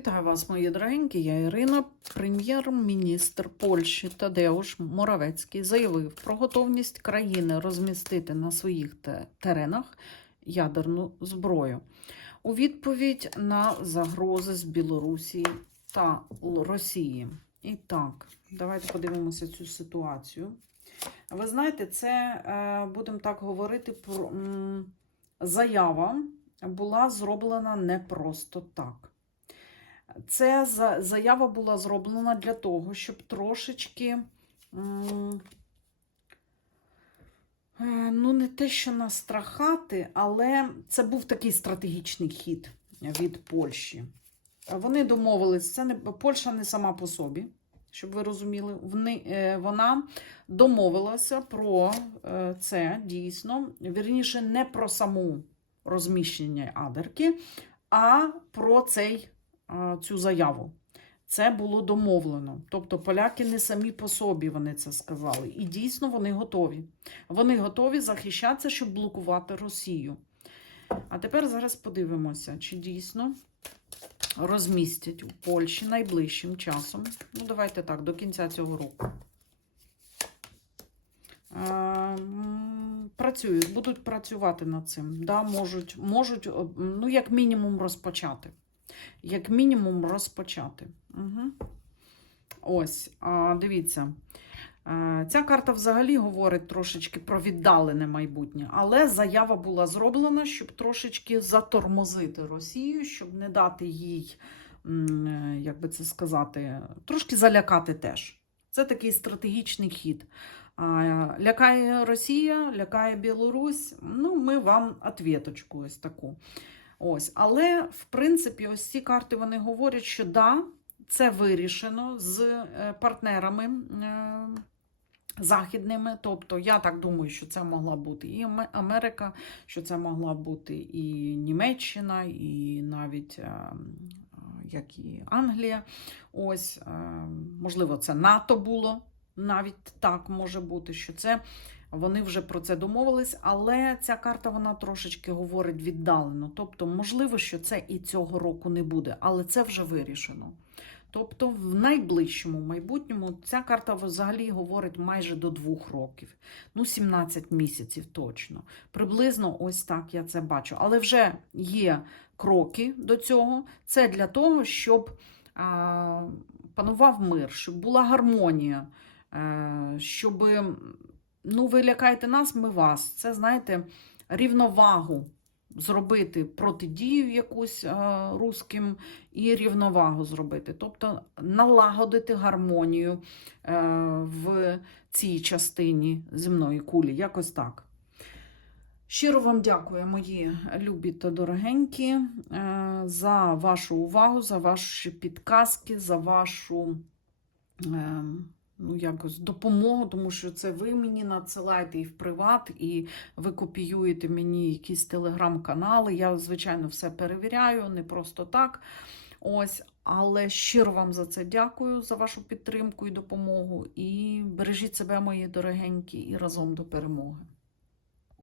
Вітаю вас, мої дорогенькі. Я Ірина. Прем'єр-міністр Польщі Тадеуш Моравецький заявив про готовність країни розмістити на своїх теренах ядерну зброю у відповідь на загрози з Білорусі та Росії. І так, давайте подивимося цю ситуацію. Ви знаєте, це е, будемо так говорити про заява була зроблена не просто так. Це заява була зроблена для того, щоб трошечки, е, ну, не те, що настрахати, але це був такий стратегічний хід від Польщі. Вони домовились, це не Польща не сама по собі, щоб ви розуміли. Е, вона домовилася про е, це дійсно, вірніше, не про саму розміщення адерки, а про цей цю заяву. Це було домовлено. Тобто поляки не самі по собі вони це сказали. І дійсно вони готові. Вони готові захищатися, щоб блокувати Росію. А тепер зараз подивимося, чи дійсно розмістять у Польщі найближчим часом. Ну, давайте так, до кінця цього року. Працюють, будуть працювати над цим. Да, можуть, можуть, ну, як мінімум, розпочати. Як мінімум, розпочати. Угу. Ось, дивіться. Е, Ця карта взагалі говорить трошечки про віддалене майбутнє, але заява була зроблена, щоб трошечки затормозити Росію, щоб не дати їй, е, як би це сказати, трошки залякати теж. Це такий стратегічний хід. Лякає Росія, лякає Білорусь. Ну, ми вам отвіточку ось таку. Ось. Але, в принципі, ось ці карти вони говорять, що да, це вирішено з е, партнерами е, західними. Тобто, я так думаю, що це могла бути і Америка, що це могла бути і Німеччина, і навіть е, як і Англія. Ось, можливо, це НАТО було. Навіть так може бути, що це вони вже про це домовились, але ця карта вона трошечки говорить віддалено. Тобто, можливо, що це і цього року не буде, але це вже вирішено. Тобто, в найближчому майбутньому ця карта взагалі говорить майже до двох років, ну 17 місяців точно. Приблизно ось так я це бачу. Але вже є кроки до цього. Це для того, щоб а, панував мир, щоб була гармонія, е, щоб ну, ви лякаєте нас, ми вас. Це, знаєте, рівновагу зробити протидію якусь е, русським і рівновагу зробити. Тобто налагодити гармонію е, в цій частині земної кулі. Якось так. Щиро вам дякую, мої любі та дорогенькі, е, за вашу увагу, за ваші підказки, за вашу ну, якось допомогу, тому що це ви мені надсилаєте і в приват, і ви копіюєте мені якісь телеграм-канали. Я, звичайно, все перевіряю, не просто так. Ось, але щиро вам за це дякую, за вашу підтримку і допомогу. І бережіть себе, мої дорогенькі, і разом до перемоги.